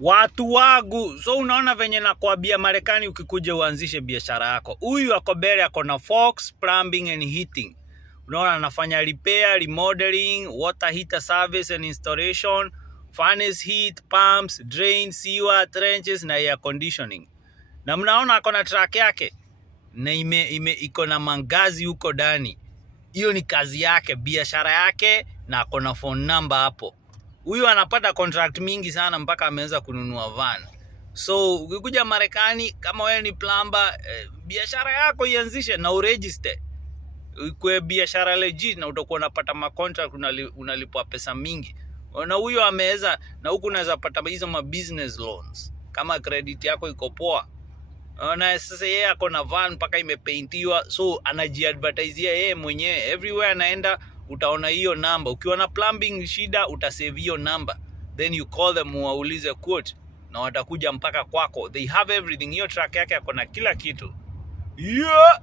Watu wangu, so unaona venye nakwambia Marekani ukikuja uanzishe biashara yako. Huyu ako mbele ako na Fox Plumbing and Heating. Unaona anafanya repair, remodeling, water heater service and installation, furnace heat, pumps, drain, sewer, trenches na air conditioning. Na mnaona ako na truck yake na iko na mangazi huko ndani. Hiyo ni kazi yake, biashara yake, na ako na phone number hapo. Huyu anapata contract mingi sana mpaka ameweza kununua van. So ukikuja Marekani kama wewe ni plumber, biashara yako ianzishe na uregister. Kwa biashara legit na utakuwa unapata ma contract, unalipwa pesa mingi. Na huyo ameweza, na huku unaweza pata hizo ma business loans kama credit yako iko poa. Na sasa yeye ako na van mpaka imepaintiwa, so anajiadvertisea yeye mwenyewe. Everywhere anaenda utaona hiyo namba. Ukiwa na plumbing shida utasave hiyo namba, then you call them waulize quote na watakuja mpaka kwako. They have everything. Hiyo truck yake ako na kila kitu. Yeah.